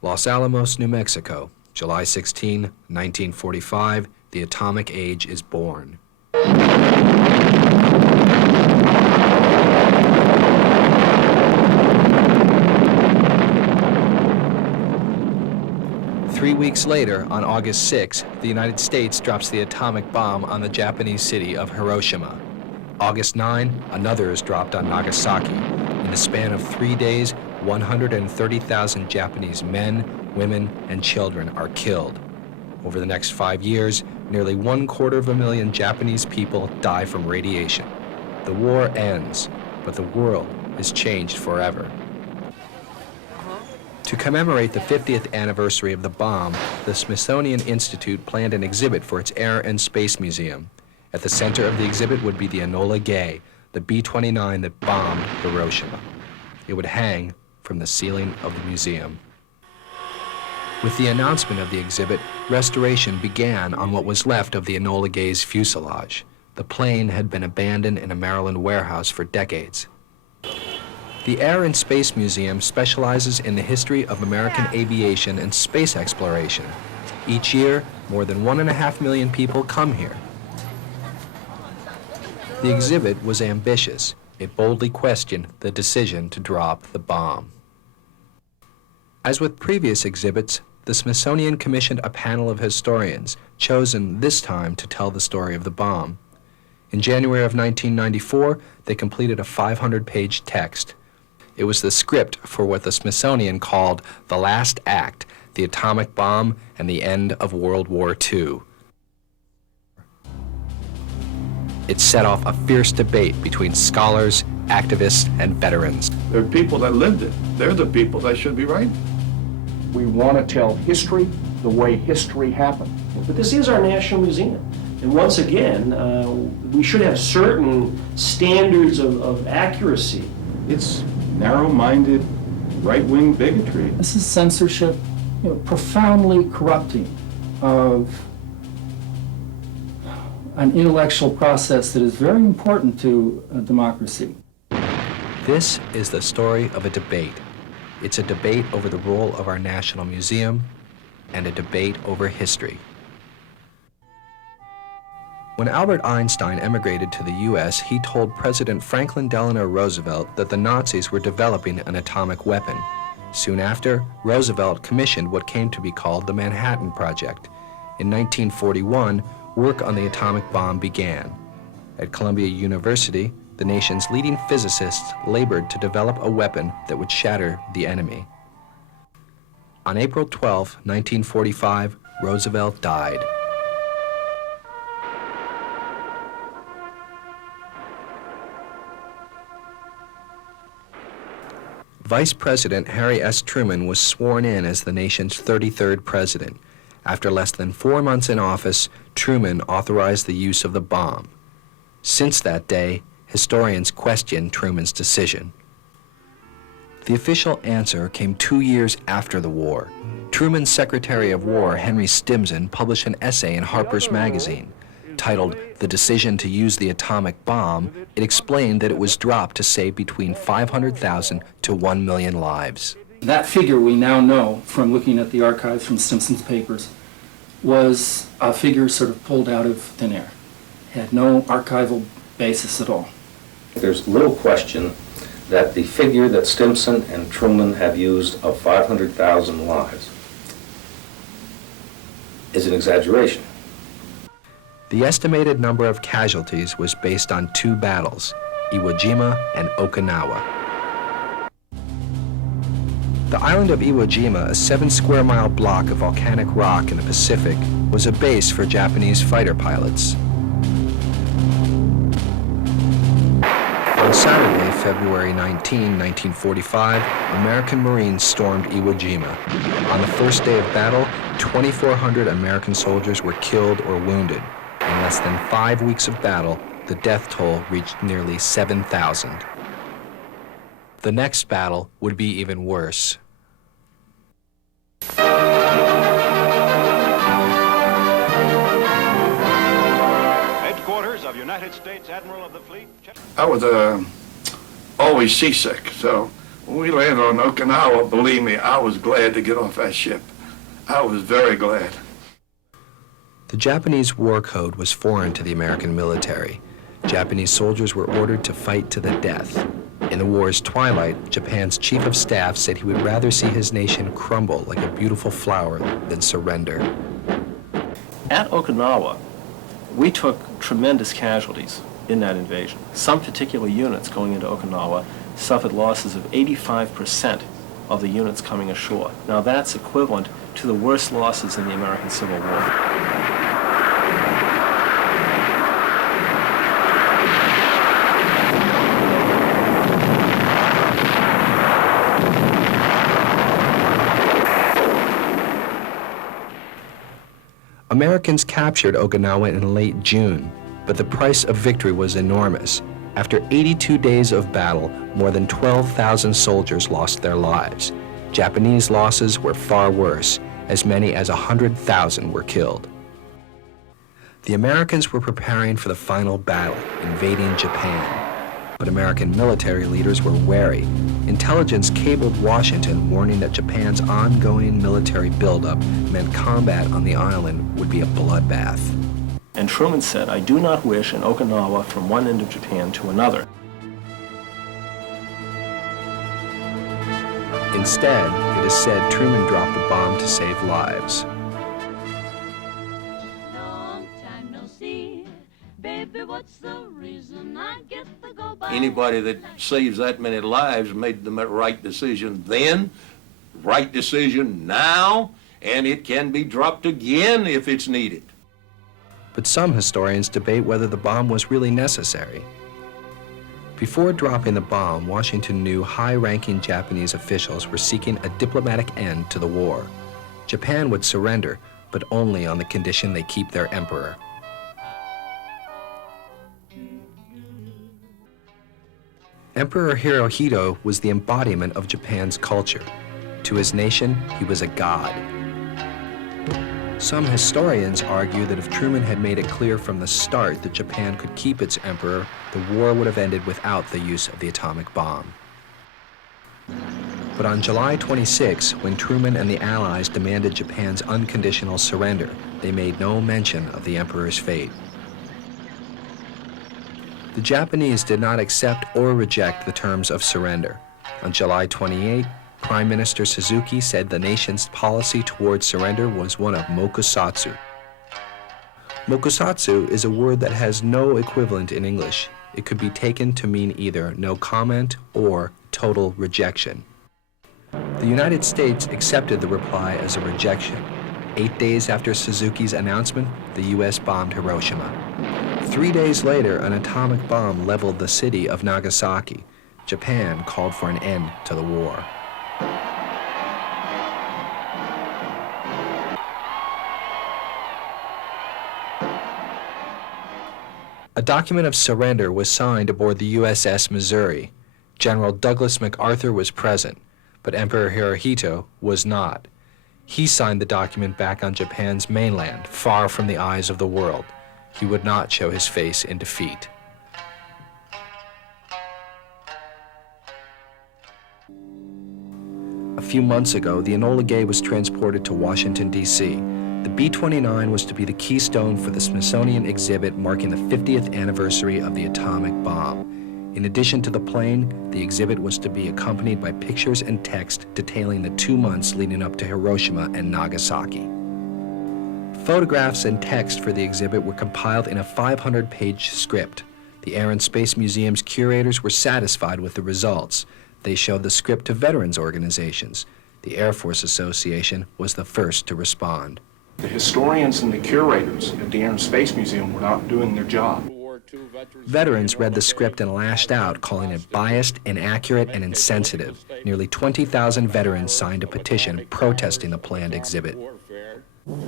Los Alamos, New Mexico, July 16, 1945, the atomic age is born. 3 weeks later, on August 6, the United States drops the atomic bomb on the Japanese city of Hiroshima. August 9, another is dropped on Nagasaki. In the span of 3 days, 130,000 Japanese men, women, and children are killed. Over the next 5 years, nearly 250,000 Japanese people die from radiation. The war ends, but the world is changed forever. To commemorate the 50th anniversary of the bomb, the Smithsonian Institute planned an exhibit for its Air and Space Museum. At the center of the exhibit would be the Enola Gay, the B-29 that bombed Hiroshima. It would hang from the ceiling of the museum. With the announcement of the exhibit, restoration began on what was left of the Enola Gay's fuselage. The plane had been abandoned in a Maryland warehouse for decades. The Air and Space Museum specializes in the history of American aviation and space exploration. Each year, more than 1.5 million people come here. The exhibit was ambitious. It boldly questioned the decision to drop the bomb. As with previous exhibits, the Smithsonian commissioned a panel of historians, chosen this time to tell the story of the bomb. In January of 1994, they completed a 500-page text. It was the script for what the Smithsonian called the last act, the atomic bomb and the end of World War II. It set off a fierce debate between scholars, activists, and veterans. There are people that lived it. They're the people that should be writing. We want to tell history the way history happened. But this is our national museum. And once again, we should have certain standards of accuracy. It's narrow-minded, right-wing bigotry. This is censorship, profoundly corrupting of an intellectual process that is very important to a democracy. This is the story of a debate. It's a debate over the role of our National Museum and a debate over history. When Albert Einstein emigrated to the U.S., he told President Franklin Delano Roosevelt that the Nazis were developing an atomic weapon. Soon after, Roosevelt commissioned what came to be called the Manhattan Project. In 1941, work on the atomic bomb began. At Columbia University, the nation's leading physicists labored to develop a weapon that would shatter the enemy. On April 12, 1945, Roosevelt died. Vice President Harry S. Truman was sworn in as the nation's 33rd president. After less than 4 months in office, Truman authorized the use of the bomb. Since that day, historians question Truman's decision. The official answer came 2 years after the war. Truman's Secretary of War, Henry Stimson, published an essay in Harper's Magazine. Titled "The Decision to Use the Atomic Bomb," it explained that it was dropped to save between 500,000 to 1 million lives. That figure we now know from looking at the archives from Stimson's papers was a figure sort of pulled out of thin air. It had no archival basis at all. There's little question that the figure that Stimson and Truman have used of 500,000 lives is an exaggeration. The estimated number of casualties was based on 2 battles, Iwo Jima and Okinawa. The island of Iwo Jima, a 7-square-mile block of volcanic rock in the Pacific, was a base for Japanese fighter pilots. On Saturday, February 19, 1945, American Marines stormed Iwo Jima. On the first day of battle, 2,400 American soldiers were killed or wounded. In less than 5 weeks of battle, the death toll reached nearly 7,000. The next battle would be even worse. Headquarters of United States Admiral of the Fleet. I was always seasick, so When we landed on Okinawa, believe me, I was glad to get off that ship. I was very glad. The Japanese war code was foreign to the American military. Japanese soldiers were ordered to fight to the death. In the war's twilight, Japan's chief of staff said he would rather see his nation crumble like a beautiful flower than surrender. At Okinawa, we took tremendous casualties in that invasion. Some particular units going into Okinawa suffered losses of 85% of the units coming ashore. Now that's equivalent to the worst losses in the American Civil War. Americans captured Okinawa in late June, but the price of victory was enormous. After 82 days of battle, more than 12,000 soldiers lost their lives. Japanese losses were far worse. As many as 100,000 were killed. The Americans were preparing for the final battle, invading Japan. But American military leaders were wary. Intelligence cabled Washington, warning that Japan's ongoing military buildup meant combat on the island would be a bloodbath. And Truman said, "I do not wish an Okinawa from one end of Japan to another." Instead, it is said Truman dropped the bomb to save lives. Long time no see. Baby, what's the reason I get the go by? Anybody that saves that many lives made the right decision then, right decision now, and it can be dropped again if it's needed. But some historians debate whether the bomb was really necessary. Before dropping the bomb, Washington knew high-ranking Japanese officials were seeking a diplomatic end to the war. Japan would surrender, but only on the condition they keep their emperor. Emperor Hirohito was the embodiment of Japan's culture. To his nation, he was a god. Some historians argue that if Truman had made it clear from the start that Japan could keep its emperor, the war would have ended without the use of the atomic bomb. But on July 26, when Truman and the Allies demanded Japan's unconditional surrender, they made no mention of the emperor's fate. The Japanese did not accept or reject the terms of surrender. On July 28, Prime Minister Suzuki said the nation's policy toward surrender was one of mokusatsu. Mokusatsu is a word that has no equivalent in English. It could be taken to mean either no comment or total rejection. The United States accepted the reply as a rejection. 8 days after Suzuki's announcement, the U.S. bombed Hiroshima. 3 days later, an atomic bomb leveled the city of Nagasaki. Japan called for an end to the war. A document of surrender was signed aboard the USS Missouri. General Douglas MacArthur was present, but Emperor Hirohito was not. He signed the document back on Japan's mainland, far from the eyes of the world. He would not show his face in defeat. A few months ago, the Enola Gay was transported to Washington, D.C. The B-29 was to be the keystone for the Smithsonian exhibit marking the 50th anniversary of the atomic bomb. In addition to the plane, the exhibit was to be accompanied by pictures and text detailing the 2 months leading up to Hiroshima and Nagasaki. Photographs and text for the exhibit were compiled in a 500-page script. The Air and Space Museum's curators were satisfied with the results. They showed the script to veterans organizations. The Air Force Association was the first to respond. The historians and the curators at the Air and Space Museum were not doing their job. Veterans read the script and lashed out, calling it biased, inaccurate, and insensitive. Nearly 20,000 veterans signed a petition protesting the planned exhibit.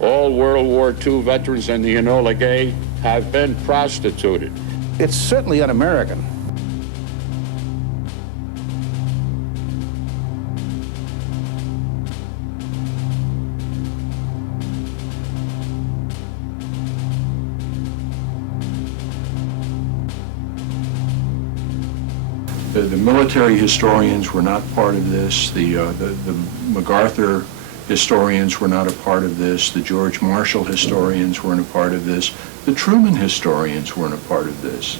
All World War II veterans and the Enola Gay have been prostituted. It's certainly un-American. The military historians were not part of this. The MacArthur historians were not a part of this. The George Marshall historians weren't a part of this. The Truman historians weren't a part of this.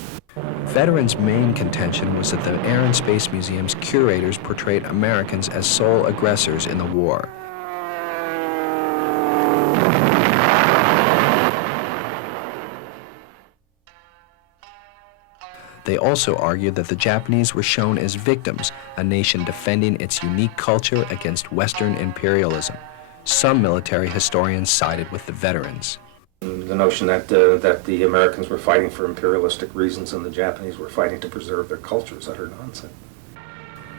Veterans' main contention was that the Air and Space Museum's curators portrayed Americans as sole aggressors in the war. They also argued that the Japanese were shown as victims, a nation defending its unique culture against Western imperialism. Some military historians sided with the veterans. The notion that the Americans were fighting for imperialistic reasons and the Japanese were fighting to preserve their culture is utter nonsense.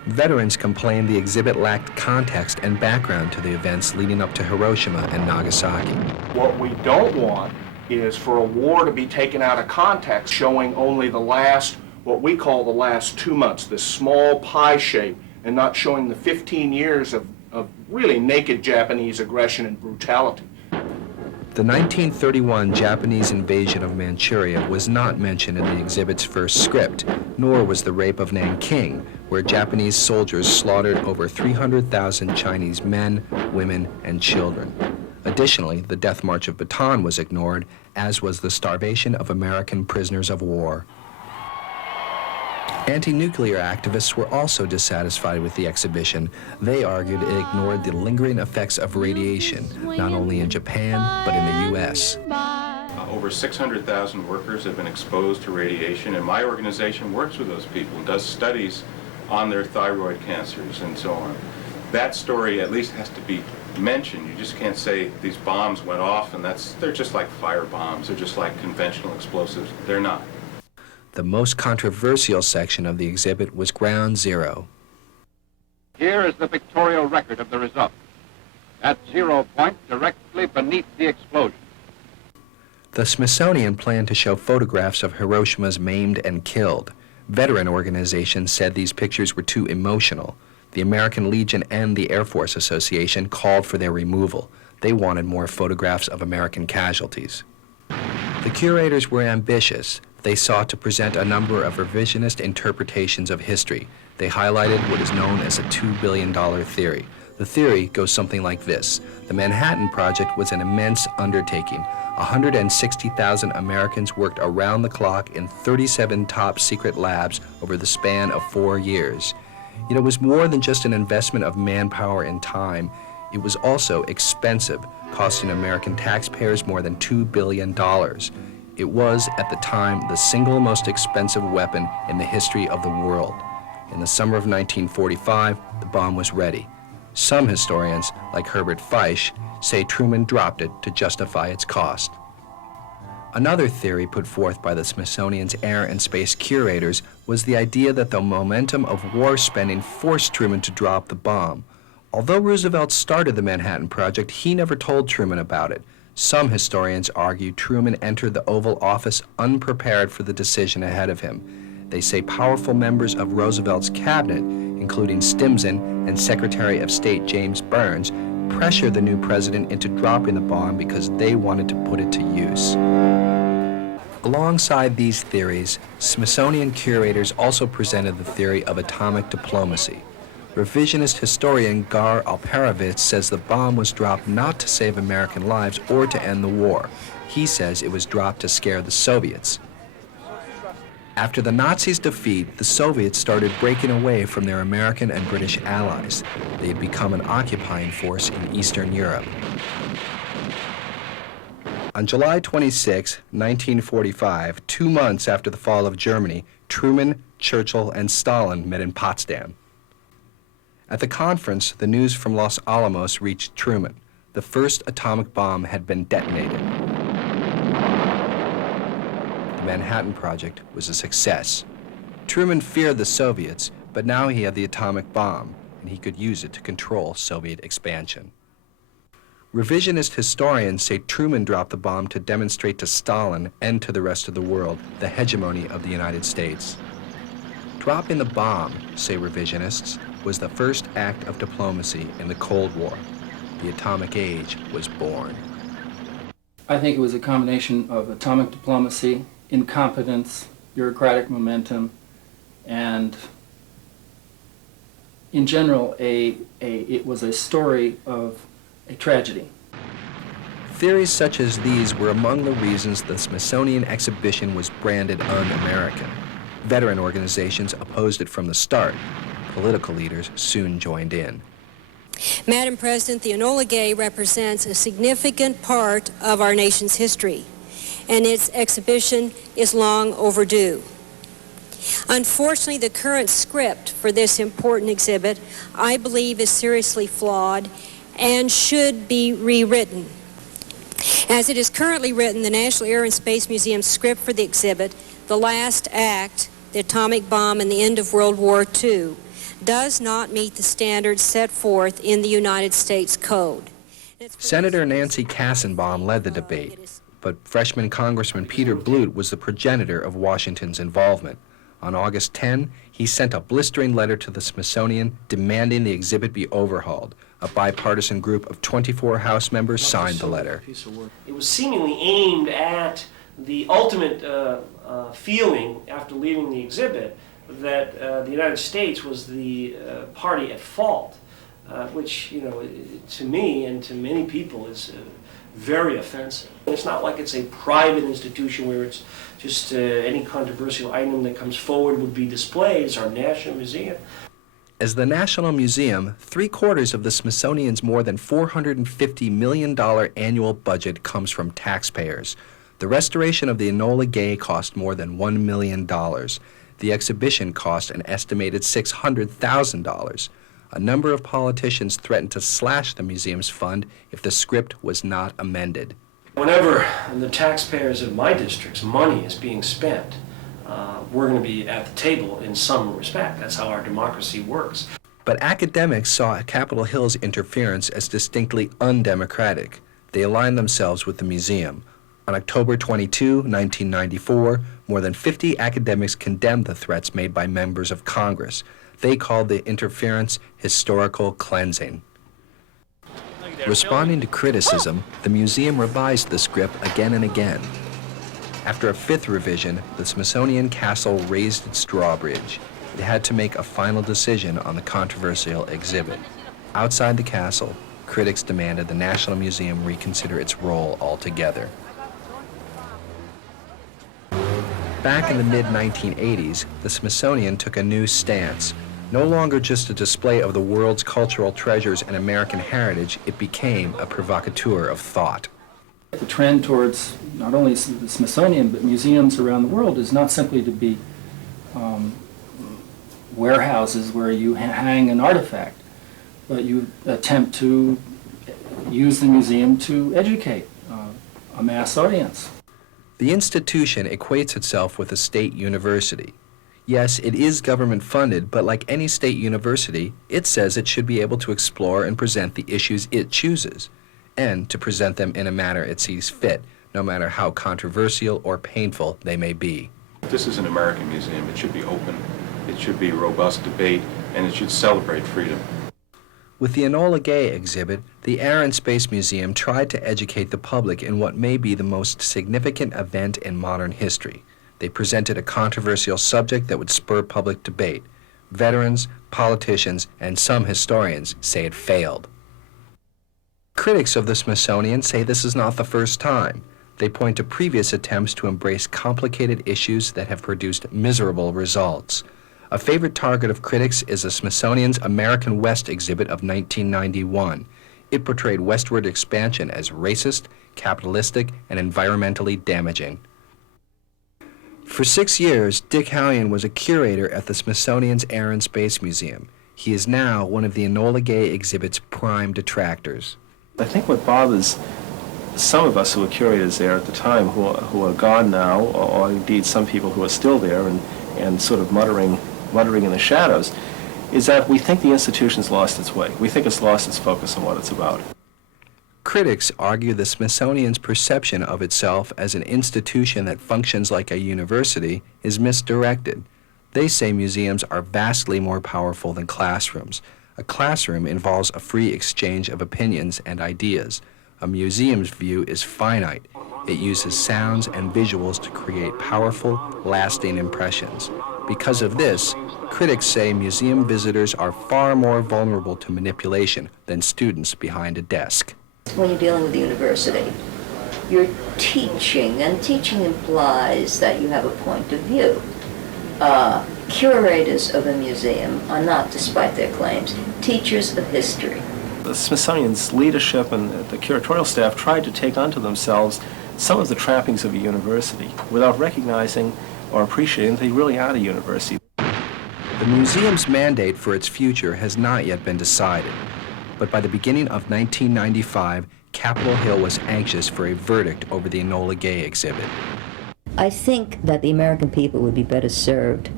Veterans complained the exhibit lacked context and background to the events leading up to Hiroshima and Nagasaki. What we don't want is for a war to be taken out of context, showing only the last, what we call the last 2 months, this small pie shape, and not showing the 15 years of really naked Japanese aggression and brutality. The 1931 Japanese invasion of Manchuria was not mentioned in the exhibit's first script, nor was the rape of Nanking, where Japanese soldiers slaughtered over 300,000 Chinese men, women, and children. Additionally, the Death March of Bataan was ignored, as was the starvation of American prisoners of war. Anti-nuclear activists were also dissatisfied with the exhibition. They argued it ignored the lingering effects of radiation, not only in Japan, but in the U.S. Over 600,000 workers have been exposed to radiation, and my organization works with those people and does studies on their thyroid cancers and so on. That story at least has to be mentioned. You just can't say these bombs went off and they're just like fire bombs, they're just like conventional explosives. They're not. The most controversial section of the exhibit was Ground Zero. Here is the pictorial record of the result. At 0 point, directly beneath the explosion. The Smithsonian planned to show photographs of Hiroshima's maimed and killed. Veteran organizations said these pictures were too emotional. The American Legion and the Air Force Association called for their removal. They wanted more photographs of American casualties. The curators were ambitious. They sought to present a number of revisionist interpretations of history. They highlighted what is known as a $2 billion theory. The theory goes something like this. The Manhattan Project was an immense undertaking. 160,000 Americans worked around the clock in 37 top secret labs over the span of 4 years. Yet it was more than just an investment of manpower and time. It was also expensive, costing American taxpayers more than $2 billion. It was, at the time, the single most expensive weapon in the history of the world. In the summer of 1945, the bomb was ready. Some historians, like Herbert Feisch, say Truman dropped it to justify its cost. Another theory put forth by the Smithsonian's Air and Space curators was the idea that the momentum of war spending forced Truman to drop the bomb. Although Roosevelt started the Manhattan Project, he never told Truman about it. Some historians argue Truman entered the Oval Office unprepared for the decision ahead of him. They say powerful members of Roosevelt's cabinet, including Stimson and Secretary of State James Burns, pressured the new president into dropping the bomb because they wanted to put it to use. Alongside these theories, Smithsonian curators also presented the theory of atomic diplomacy. Revisionist historian Gar Alperovitz says the bomb was dropped not to save American lives or to end the war. He says it was dropped to scare the Soviets. After the Nazis' defeat, the Soviets started breaking away from their American and British allies. They had become an occupying force in Eastern Europe. On July 26, 1945, 2 months after the fall of Germany, Truman, Churchill, and Stalin met in Potsdam. At the conference, the news from Los Alamos reached Truman. The first atomic bomb had been detonated. The Manhattan Project was a success. Truman feared the Soviets, but now he had the atomic bomb, and he could use it to control Soviet expansion. Revisionist historians say Truman dropped the bomb to demonstrate to Stalin and to the rest of the world the hegemony of the United States. Dropping the bomb, say revisionists, was the first act of diplomacy in the Cold War. The atomic age was born. I think it was a combination of atomic diplomacy, incompetence, bureaucratic momentum, and in general, it was a story of a tragedy. Theories such as these were among the reasons the Smithsonian exhibition was branded un-American. Veteran organizations opposed it from the start. Political leaders soon joined in. Madam President, the Enola Gay represents a significant part of our nation's history, and its exhibition is long overdue. Unfortunately, the current script for this important exhibit, I believe, is seriously flawed and should be rewritten. As it is currently written, the National Air and Space Museum's script for the exhibit, The Last Act, the atomic bomb and the end of World War II, does not meet the standards set forth in the United States Code. Senator Nancy Kassenbaum led the debate, but freshman Congressman Peter Blute was the progenitor of Washington's involvement. On August 10, he sent a blistering letter to the Smithsonian demanding the exhibit be overhauled. A bipartisan group of 24 House members signed the letter. It was seemingly aimed at the ultimate feeling after leaving the exhibit that the United States was the party at fault, which, you know, to me and to many people is very offensive. It's not like it's a private institution where it's just any controversial item that comes forward would be displayed. It's our National Museum. As the National Museum, 3/4 of the Smithsonian's more than $450 million annual budget comes from taxpayers. The restoration of the Enola Gay cost more than $1 million. The exhibition cost an estimated $600,000. A number of politicians threatened to slash the museum's fund if the script was not amended. Whenever the taxpayers of my district's money is being spent, we're going to be at the table in some respect. That's how our democracy works. But academics saw Capitol Hill's interference as distinctly undemocratic. They aligned themselves with the museum. On October 22, 1994, more than 50 academics condemned the threats made by members of Congress. They called the interference historical cleansing. Responding to criticism, the museum revised the script again and again. After a 5th revision, the Smithsonian Castle raised its drawbridge. It had to make a final decision on the controversial exhibit. Outside the castle, critics demanded the National Museum reconsider its role altogether. Back in the mid-1980s, the Smithsonian took a new stance. No longer just a display of the world's cultural treasures and American heritage, it became a provocateur of thought. The trend towards not only the Smithsonian, but museums around the world is not simply to be warehouses where you hang an artifact, but you attempt to use the museum to educate a mass audience. The institution equates itself with a state university. Yes, it is government funded, but like any state university, it says it should be able to explore and present the issues it chooses, and to present them in a manner it sees fit, no matter how controversial or painful they may be. This is an American museum. It should be open, it should be robust debate, and it should celebrate freedom. With the Enola Gay exhibit, the Air and Space Museum tried to educate the public in what may be the most significant event in modern history. They presented a controversial subject that would spur public debate. Veterans, politicians, and some historians say it failed. Critics of the Smithsonian say this is not the first time. They point to previous attempts to embrace complicated issues that have produced miserable results. A favorite target of critics is the Smithsonian's American West exhibit of 1991. It portrayed westward expansion as racist, capitalistic, and environmentally damaging. For 6 years, Dick Hallion was a curator at the Smithsonian's Air and Space Museum. He is now one of the Enola Gay exhibit's prime detractors. I think what bothers some of us who were curators there at the time, who are gone now, or indeed some people who are still there and sort of muttering in the shadows, is that we think the institution's lost its way. We think it's lost its focus on what it's about. Critics argue the Smithsonian's perception of itself as an institution that functions like a university is misdirected. They say museums are vastly more powerful than classrooms. A classroom involves a free exchange of opinions and ideas. A museum's view is finite. It uses sounds and visuals to create powerful, lasting impressions. Because of this, critics say museum visitors are far more vulnerable to manipulation than students behind a desk. When you're dealing with the university, you're teaching, and teaching implies that you have a point of view. Curators of a museum are not, despite their claims, teachers of history. The Smithsonian's leadership and the curatorial staff tried to take unto themselves some of the trappings of a university without recognizing or appreciating that they really are a university. The museum's mandate for its future has not yet been decided, but by the beginning of 1995, Capitol Hill was anxious for a verdict over the Enola Gay exhibit. I think that the American people would be better served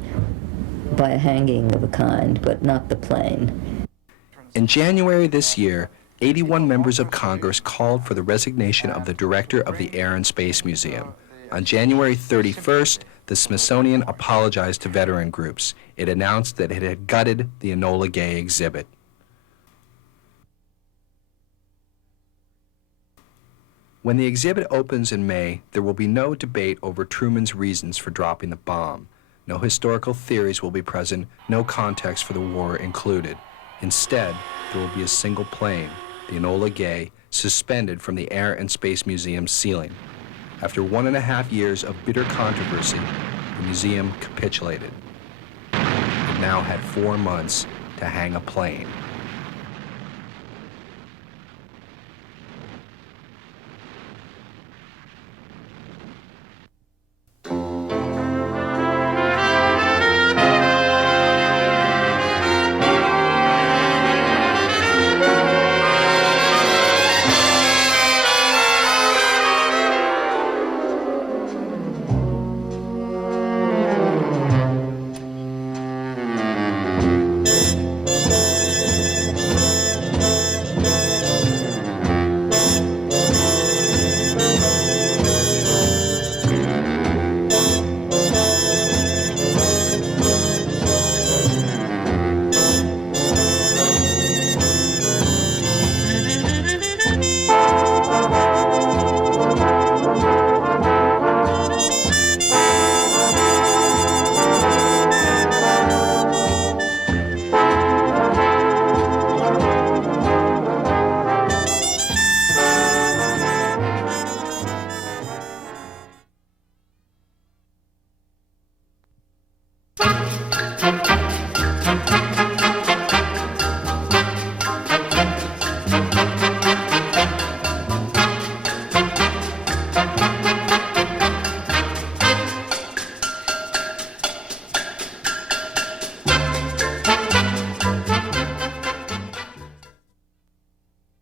by a hanging of a kind, but not the plain. In January this year, 81 members of Congress called for the resignation of the director of the Air and Space Museum. On January 31st, the Smithsonian apologized to veteran groups. It announced that it had gutted the Enola Gay exhibit. When the exhibit opens in May, there will be no debate over Truman's reasons for dropping the bomb. No historical theories will be present, no context for the war included. Instead, there will be a single plane, the Enola Gay, suspended from the Air and Space Museum's ceiling. After 1.5 years of bitter controversy, the museum capitulated. It now had 4 months to hang a plane.